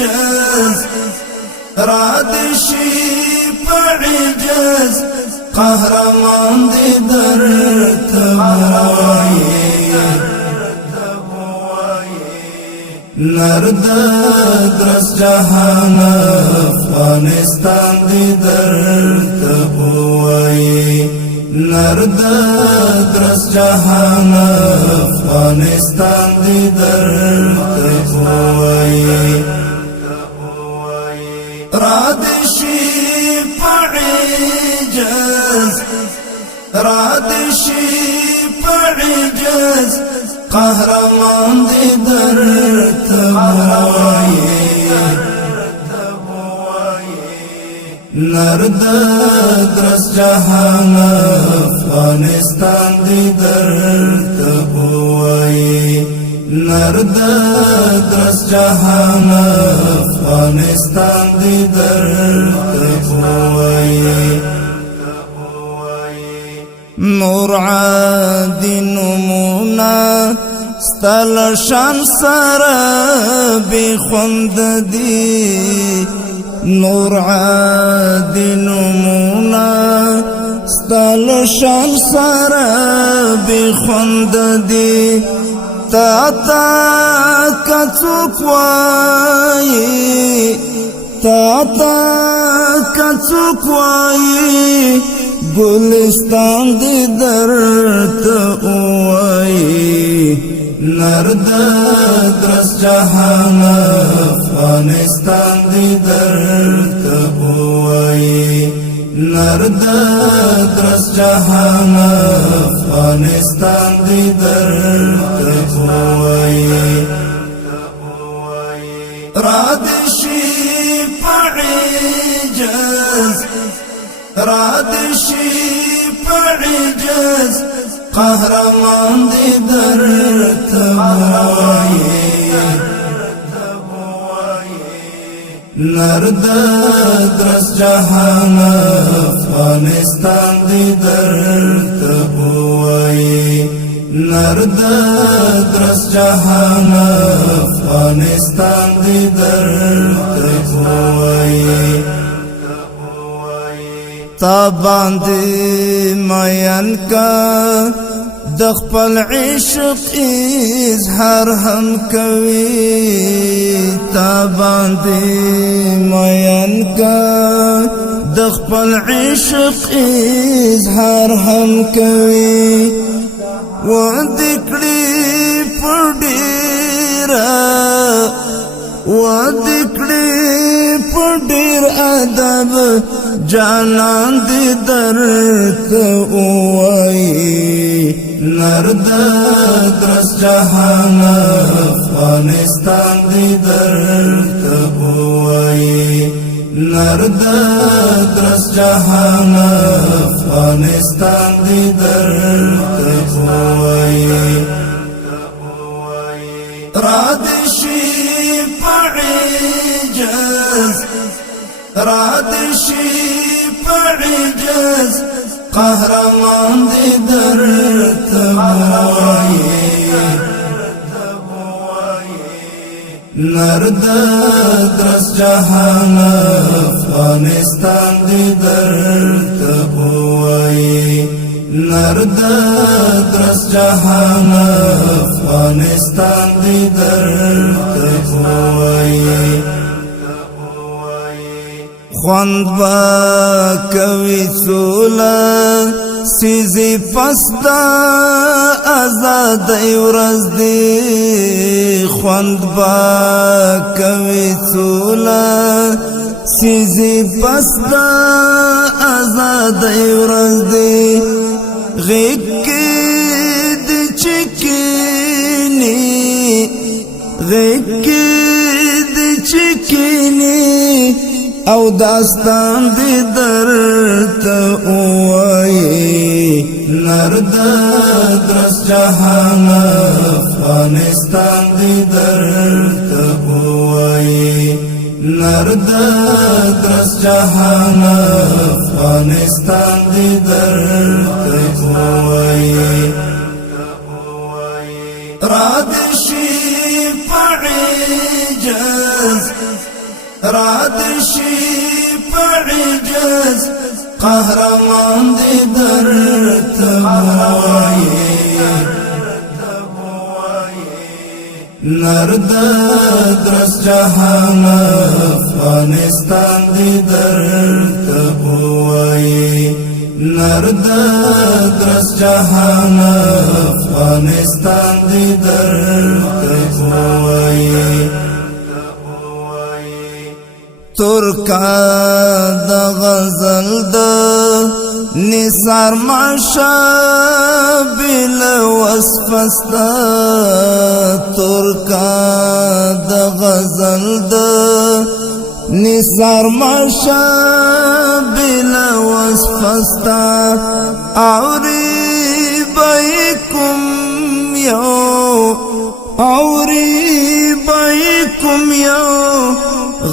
عجز رادشي بعجز قهرمان دي درتبوي نرد درس جهان افغانستان دي درتبوي نرد درس جهان افغانستان دي درتبوي رادشي بعجز رادشي بعجز قهرمان دي درتبوي نرد درس جهان افغانستان دي درتبوي نرد درس جهان افغانستان دي درتبوي نور عادي نمونا ستل شان سر بخند دي نور عادي نمونا ستل شان سر بخند دي تا کڅوک وای تا کڅوک وای گلستان دی درته وای نرد درس جهان افغانستان دی درته وای نرد درس جهان افغانستان دی درته وای رادشي بعجز رادشي بعجز قهرمان دي درتبوي نرد درس جهان افغانستان دي درتبوي نرد درس جهان افغانستان دي درتبوي تا باندې مین کا د خپل عشق اظهار هم کوي تا باندې مین کا د خپل عشق اظهار هم کوي و دکړي پډیرا و دکړي پډیر ادب جانان دی درته وای نرد درس جهان افغانستان دی درته وای نرد درس جهان افغانستان دی درته وای رادشي بعجز رادشي بعجز قهرمان دي درتبوي نرد درس جهان افغانستان دي درتبوي نرد درس جهان افغانستان دي درتبوي خوند با کوي څولا سيزي پستا آزادۍ ورځ دی خوند با کوي څولا سيزي پستا آزادۍ ورځ دی غېږ کې د چکینی غېږ کې د چکینی او داستان دی درته وای نرد درس جهان افغانستان دی درته وای نرد درس جهان افغانستان دی درته وای رادشي بعجز رادشي بعجز قهرمان دي درت بواي نرد درس جهان افغانستان دي درت بواي نرد درس جهان افغانستان دي درت بواي ترکا د غزل د نثار ماشا بل وصفستا ترکا د غزل د نثار ماشا بل وصفستا اوری بیکم یو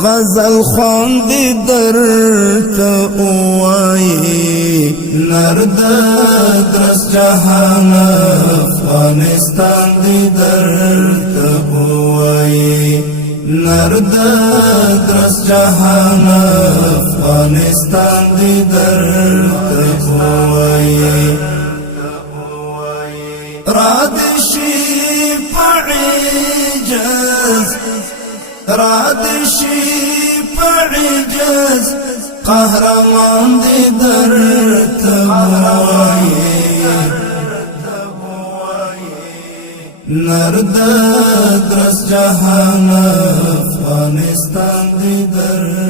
غزل خواند درت اوائی نرد درس جهان افغانستان دی درت اوائی نرد درس جهان افغانستان دی درت اوائی رادشی پعجز رادشي بعجز قهرمان دي درت بواي نرد درس جهان افغانستان دي درت